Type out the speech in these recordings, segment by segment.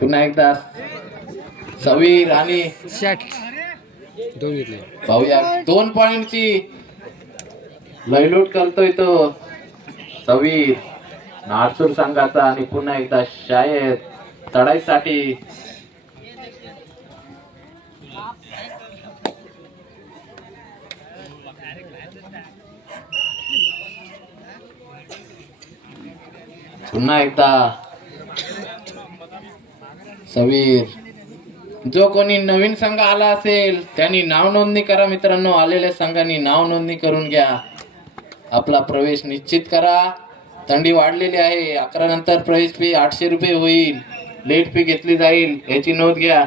पुन्हा एकदा सवीर आणि पाहूया 2 पॉइंटची लयलूट करतोय तो सवीर नारसूर संघाचा आणि पुन्हा एकदा शाळेत चढाईसाठी पुन्हा एकदा सवीर. जो कोणी नवीन संघ आला असेल त्यांनी नाव नोंदणी करा मित्रांनो. आलेल्या संघांनी नाव नोंदणी करून घ्या. आपला प्रवेश निश्चित करा. थंडी वाढलेली आहे. 11 नंतर प्रवेश फी 800 रुपये होईल. लेट फी घेतली जाईल याची नोंद घ्या.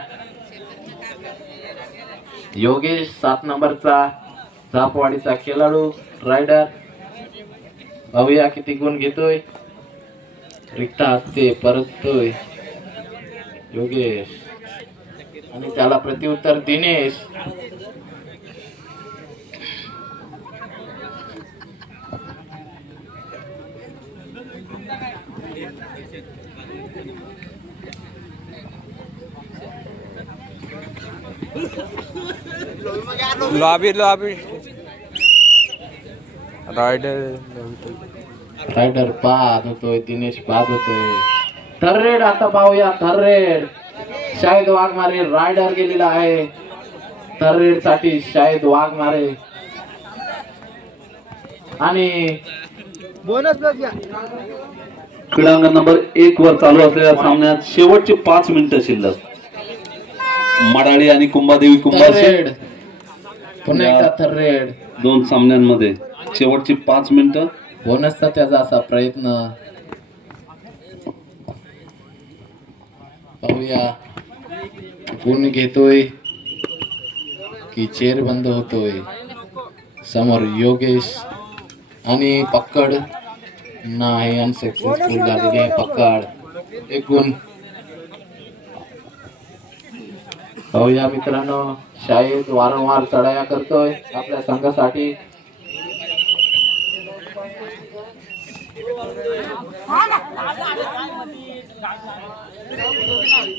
योगेश 7 नंबरचा झापवाडीचा खेळाडू रायडर. पाहूया किती गुण घेतोय. रिक्त हस्ते परततोय योगेश आणि त्याला प्रत्युत्तर दिनेश. लॉबी रायडर बाद होतोय. दिनेश बाद होतोय. थर्रेड आता पाहूया. थर्रेड शाहिद वाघमारे रायडर गेलेला आहे. थर्रेड साठी शाहिद वाघमारे आणि क्रीडांगण नंबर 1 वर चालू असलेल्या सामन्यात शेवटचे 5 मिनिटं शिल्लक. मडाळी आणि कुंभादेवी थर्रेड पुन्हा एकदा थर्रेड 2 सामन्यांमध्ये शेवटची 5 मिनिटं. बोनसचा त्याचा असा प्रयत्न. पाहूया गुण घेतोय की चेर बंद होतोय. समोर योगेश आणि पक्कड नाही. अनसक्सेसफुल झालेली आहे पक्कड. 1 गुण. पाहूया मित्रांनो शाहिद वारंवार चढाया करतोय आपल्या संघासाठी.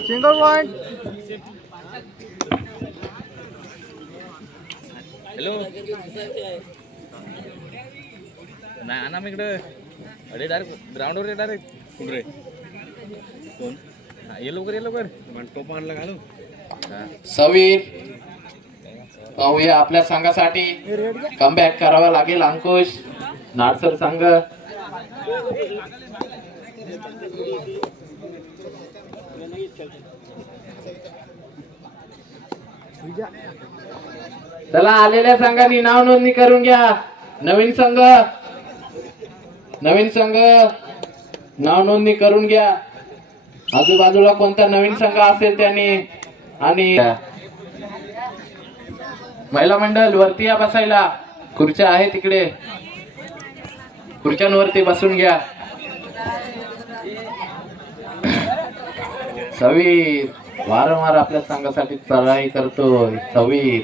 Single point. हॅलो नाही ना मी इकडे. अरे डायरेक्ट ग्राउंडवर डायरेक्ट कुठे रे कोण ये लवकर टोप आणला घालू. सवीर पाहूया आपल्या संघासाठी कमबॅक करावा लागेल. अंकुश नाडसर संघ चला आलेल्या संघांनी नाव नोंदणी करून घ्या. नवीन संघ नाव नोंदणी करून घ्या. आजूबाजूला कोणता नवीन संघ असेल त्यांनी. आणि महिला मंडळ वरती या बसायला. खुर्च्या आहे तिकडे. खुर्च्यांवरती बसून घ्या. सवीर वारंवार आपल्या संघासाठी चढाई करतोय. सवीर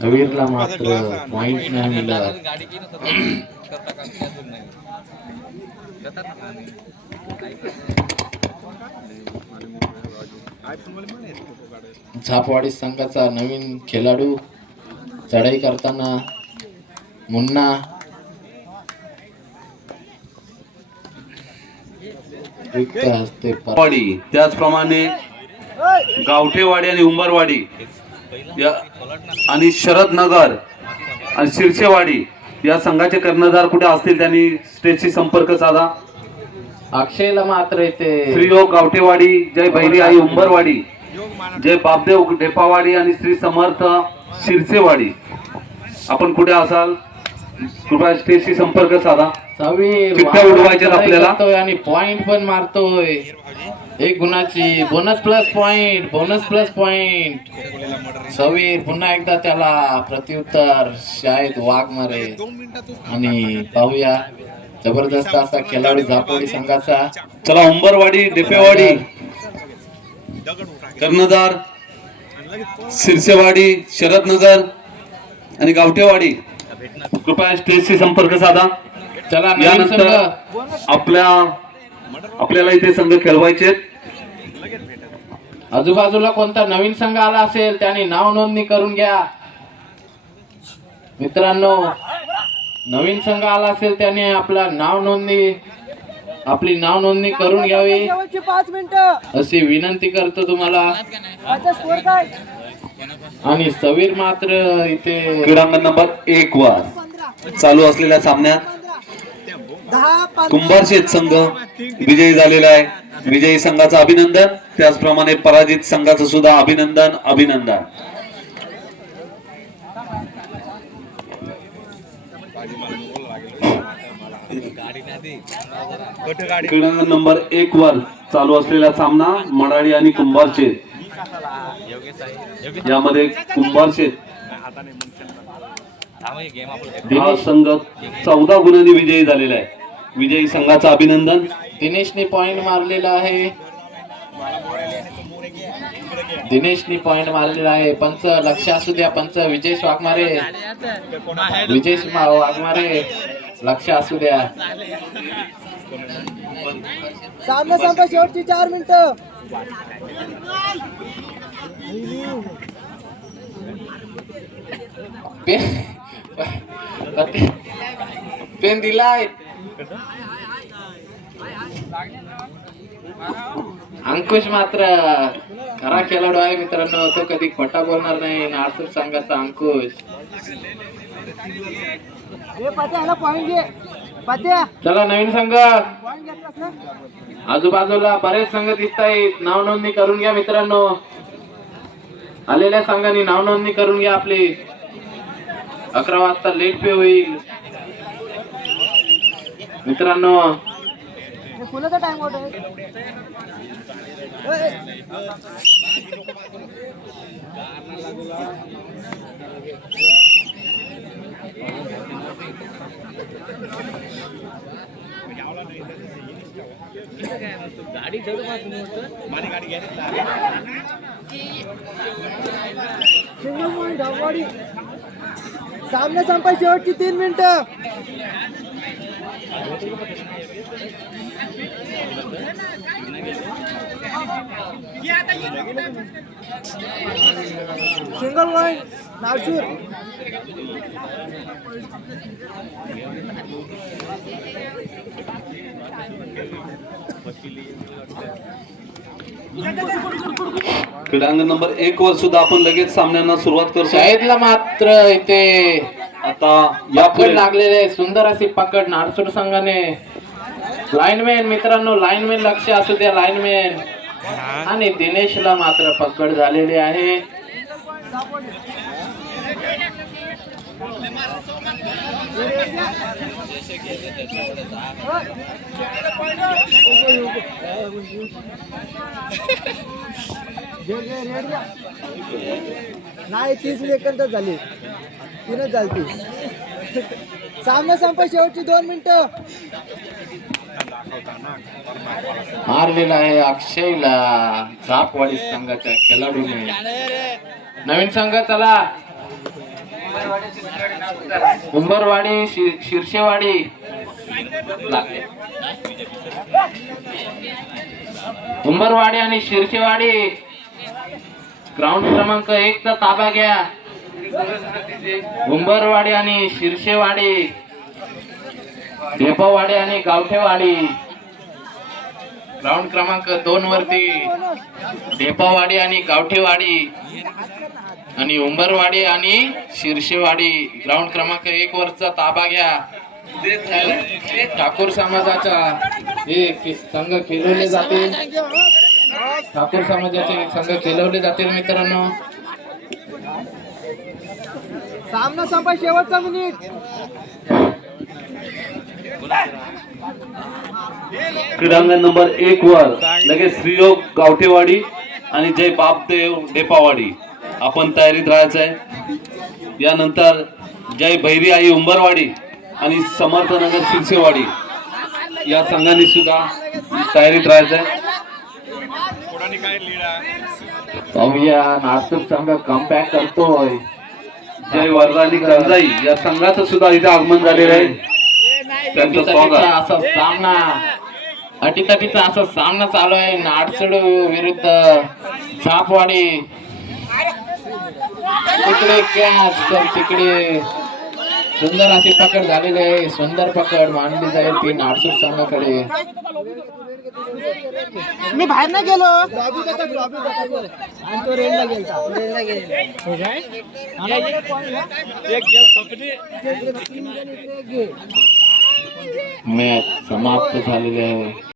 सवीरला मात्र पॉइंट नाही मिळाला. झापवाडी संघाचा नवीन खेळाडू चढाई करताना मुन्ना. त्याचप्रमाणे गावठेवाडी आणि उंबरवाडी आणि शरदनगर आणि शिरसेवाडी या संघाचे कर्णधार कुठे असतील त्यांनी स्टेजशी संपर्क साधा. अक्षयला मात्र येते. श्रीयोग गावठेवाडी, जय भैरी आई उंबरवाडी, जय बापदेव ढेपावाडी आणि श्री समर्थ शिरसेवाडी. आपण कुठे असाल कृपया स्टेजशी संपर्क साधा. चिठ्ठ्या उडवायच्या आपल्याला आणि पॉइंट पण मारतोय. 1 गुणाची बोनस प्लस पॉइंट. सवीर पुन्हा एकदा त्याला प्रत्युत्तर शाहिद वाघमारे. आणि पाहूया जबरदस्त असा खेळाडू झापोडी संघाचा. चला उंबरवाडी डेपेवाडी कर्णधार, शिरसेवाडी शरदनगर आणि गावठेवाडी कृपया स्टेजशी संपर्क साधा. चला नवीन यानंतर संघ आपल्याला इथे संघ खेळवायचे आहेत. आजूबाजूला कोणता नवीन संघ आला असेल त्याने नाव नोंदणी करून घ्या मित्रांनो. नवीन संघ आला असेल त्याने आपली नाव नोंदणी करून घ्यावी 5 मिनिटं अशी विनंती करतो तुम्हाला. आता स्कोर काय आणि सवीर मात्र इथे क्रीडांगण नंबर 1 वर चालू असलेल्या सामन्यात 10 कुंभारशेत संघ विजयी झालेला आहे. विजयी संघाचं अभिनंदन, त्याचप्रमाणे पराजित संघाचं सुद्धा अभिनंदन. क्रीडांगण नंबर 1 वर चालू असलेला सामना मडाळी आणि कुंभारशेत. यामध्ये कुंभारशेत हा संघ 14 गुणांनी विजयी झालेला आहे. विजयी संघाचं अभिनंदन. दिनेशने पॉइंट मारलेला आहे. पंच लक्ष असू द्या. पंच विजय वाघमारे लक्ष असू द्या. सामना संपला शेवटची 4 मिनिटं. पेन दिलाय. अंकुश मात्र खरा खेळाडू आहे मित्रांनो. तो कधी खोटा बोलणार नाही. नारसूर संघाचा अंकुश. पॉइंट घे पत्या. चला नवीन संघ. पॉइंट घेतलास ना. आजूबाजूला बरेच संघ दिसत आहेत. नाव नोंदणी करून घ्या मित्रांनो. आलेल्या संघांनी नाव नोंदणी करून घ्या आपली. 11 वाजता लेट पे होईल मित्रांनो. फुलाचा टाइम आउट आहे. सामना संपा शेवटची 3 मिनिटं. Single point Nagpur. क्रीडांगण नंबर 1 वर सुद्धा आपण लगेच सामन्यांना सुरुवात करतो. शाहिदला मात्र इथे आता पकड यापुढे लागलेले. सुंदर अशी पकड नारसूड संघाने. लाईनमॅन मित्रांनो, लाईनमॅन लक्ष असू द्या. लाईनमॅन आणि दिनेशला मात्र पकड झालेली आहे. नाही 30 सेकंद झाली. 3च झाली. सामना संपा शेवटची 2 मिनिटं. मारलेला आहे अक्षयला झापवाडी संघाच्या खेळाडूने. नवीन संघ चला. उंबरवाडी शिरशेवाडी लागले. उंबरवाडी आणि शिरशेवाडी ग्राउंड क्रमांक 1 चा ताबा घ्या. उंबरवाडी आणि शिरशेवाडी, ढेपावाडी आणि गावठेवाडी. ग्राउंड क्रमांक 2 वरती ढेपावाडी आणि गावठेवाडी आणि उंबरवाडी आणि शिरशेवाडी. ग्राउंड क्रमांक 1 वरचा ताबा घ्या. ठाकूर समाजाचा हे संघ खेळवले जातील. ठाकूर समाजाचे संघ खेळवले जातील मित्रांनो. सामना संपा शेवटचा मिनिट. क्रीडांगण नंबर 1 वर लगेच श्रीयोग गावठेवाडी आणि जय बापदेव ढेपावाडी आपण तयारीत राहायचं आहे. यानंतर जय भैरी आई उंबरवाडी आणि समर्थनगर शिरसेवाडी या संघांनी सुद्धा तयारीत राहायचं आहे. पाहूया नागपूर संघ कमबॅक करतोय. जय वरदानी करंजाई या संघाचं सुद्धा इथे आगमन झालेलं आहे. त्यांचं अटीतटीचा स्वागत. असा सामना अटीतटीचा असा सामना चालू आहे. नाडसडू विरुद्ध सापवाडी. तिकडे कॅच तर तिकडे सुंदर अशी पकड झालेली आहे. सुंदर पकड मानली जाईल ती नाडसूड संघाकडे. मी बाहेर नाही गेलो. आणि तो रेनला गेलता. मॅच समाप्त झालेली आहे.